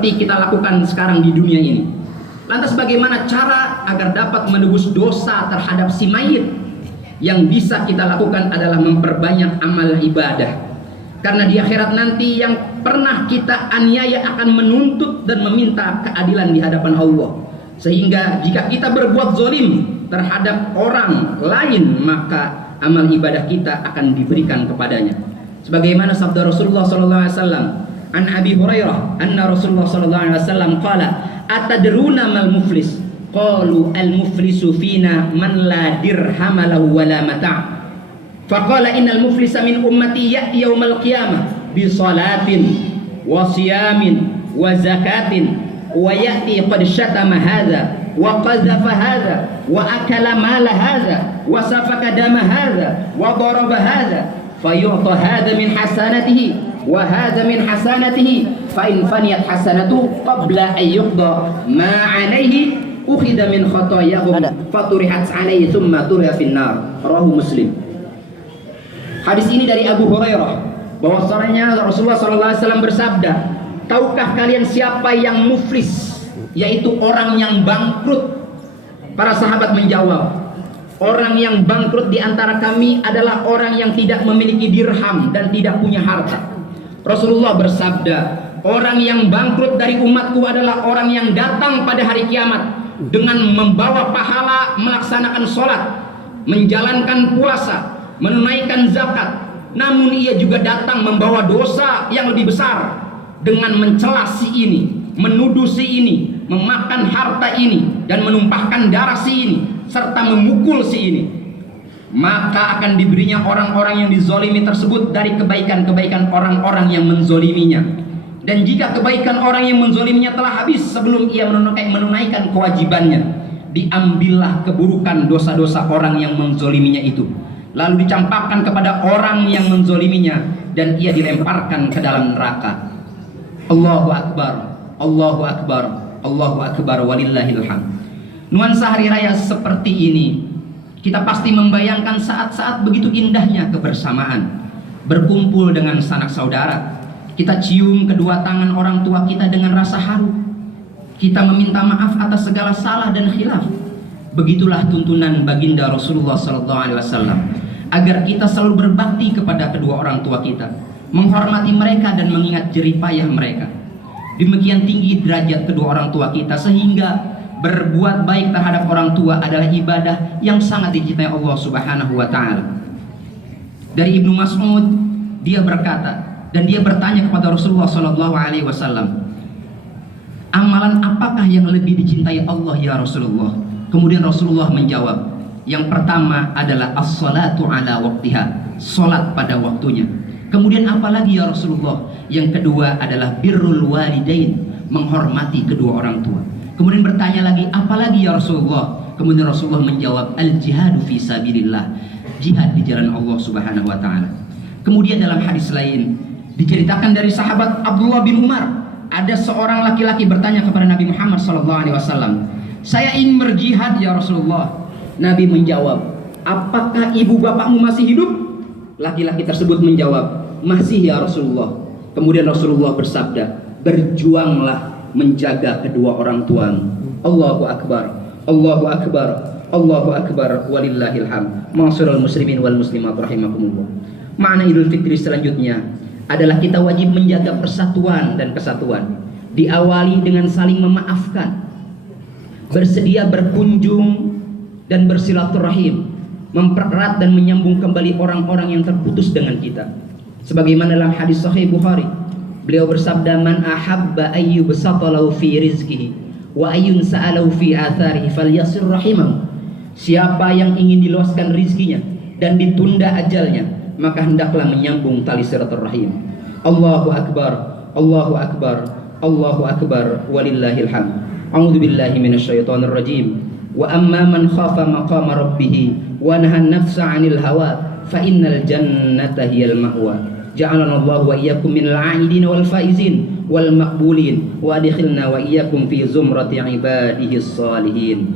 seperti kita lakukan sekarang di dunia ini. Lantas bagaimana cara agar dapat menebus dosa terhadap si mayit? Yang bisa kita lakukan adalah memperbanyak amal ibadah. Karena di akhirat nanti yang pernah kita aniaya akan menuntut dan meminta keadilan di hadapan Allah. Sehingga jika kita berbuat zalim terhadap orang lain, maka amal ibadah kita akan diberikan kepadanya. Sebagaimana sabda Rasulullah sallallahu alaihi wasallam, an Abi Hurairah anna Rasulullah sallallahu alaihi wasallam qala atadruna mal muflis qalu al muflisu fina man la dirham lahu wala mata' faqala innal muflisa min ummati ya'ti yaumal qiyamah bi salatin wa siyamin wa zakatin wa ya'ti qad syatama hadha wa qadhafa hadha wa akala mala hadha wa safaka dama hadha wa daraba hadha fayu'ta hadha min hasanatihi wa hadha min hasanatihi fa in faniyat hasanatu qabla an yuqda ma 'alayhi ukhidha min khatayahum faturihat 'alayhi thumma turiha fin nar. Rawahu Muslim. Hadis ini dari Abu Hurairah bahwasanya Rasulullah SAW bersabda, tahukah kalian siapa yang muflis, yaitu orang yang bangkrut? Para sahabat menjawab, orang yang bangkrut di antara kami adalah orang yang tidak memiliki dirham dan tidak punya harta. Rasulullah bersabda, orang yang bangkrut dari umatku adalah orang yang datang pada hari kiamat dengan membawa pahala melaksanakan sholat, menjalankan puasa, menunaikan zakat, namun ia juga datang membawa dosa yang lebih besar dengan mencela si ini, menuduh si ini, memakan harta ini, dan menumpahkan darah si ini, serta memukul si ini. Maka akan diberinya orang-orang yang dizolimi tersebut dari kebaikan-kebaikan orang-orang yang menzoliminya. Dan jika kebaikan orang yang menzoliminya telah habis sebelum ia menunaikan kewajibannya, diambillah keburukan dosa-dosa orang yang menzoliminya itu, lalu dicampakkan kepada orang yang menzoliminya, dan ia dilemparkan ke dalam neraka. Allahu Akbar, Allahu Akbar, Allahu Akbar, walillahil hamd. Nuansa hari raya seperti ini kita pasti membayangkan saat-saat begitu indahnya kebersamaan, berkumpul dengan sanak saudara. Kita cium kedua tangan orang tua kita dengan rasa haru. Kita meminta maaf atas segala salah dan khilaf. Begitulah tuntunan baginda Rasulullah SAW, agar kita selalu berbakti kepada kedua orang tua kita, menghormati mereka dan mengingat jerih payah mereka. Demikian tinggi derajat kedua orang tua kita, sehingga berbuat baik terhadap orang tua adalah ibadah yang sangat dicintai Allah Subhanahu wa Ta'ala. Dari Ibnu Mas'ud, dia berkata, dan dia bertanya kepada Rasulullah SAW, amalan apakah yang lebih dicintai Allah ya Rasulullah? Kemudian Rasulullah menjawab, yang pertama adalah as-salatu ala waqtiha, salat pada waktunya. Kemudian apalagi ya Rasulullah? Yang kedua adalah birrul walidain, menghormati kedua orang tua. Kemudian bertanya lagi, apalagi ya Rasulullah? Kemudian Rasulullah menjawab, al-jihadu fi sabilillah, jihad di jalan Allah Subhanahu wa Ta'ala. Kemudian dalam hadis lain diceritakan dari sahabat Abdullah bin Umar, ada seorang laki-laki bertanya kepada Nabi Muhammad SAW, saya ingin berjihad ya Rasulullah. Nabi menjawab, apakah ibu bapakmu masih hidup? Laki-laki tersebut menjawab, masih ya Rasulullah. Kemudian Rasulullah bersabda, berjuanglah menjaga kedua orang tuamu. Allahu Akbar, Allahu Akbar, Allahu Akbar, walillahil hamd. Ma'asyiral muslimin wal muslimat rahimakumullah. Makna Idul Fitri selanjutnya adalah kita wajib menjaga persatuan dan kesatuan. Diawali dengan saling memaafkan, bersedia berkunjung dan bersilaturahim, mempererat dan menyambung kembali orang-orang yang terputus dengan kita. Sebagaimana dalam hadis Sahih Bukhari, beliau bersabda, man ahabba ayyub satalahu fi rizqihi wa ayyun sa'alahu fi atharihi falyasir rahimahu. Siapa yang ingin diluaskan rizkinya dan ditunda ajalnya, maka hendaklah menyambung tali silaturahim. Allahu Akbar, Allahu Akbar, Allahu Akbar, walillahil hamd. A'udzu billahi minasyaitonir rajim. Wa amma man khafa maqama rabbih wa nahan nafsa 'anil hawa fa innal jannata hiyal ma'wa. Ja'alana Allah wa iyyakum minal 'aidin wal faizin wal maqbulin wa adkhilna wa iyyakum fi zumrati ibadihi shalihin.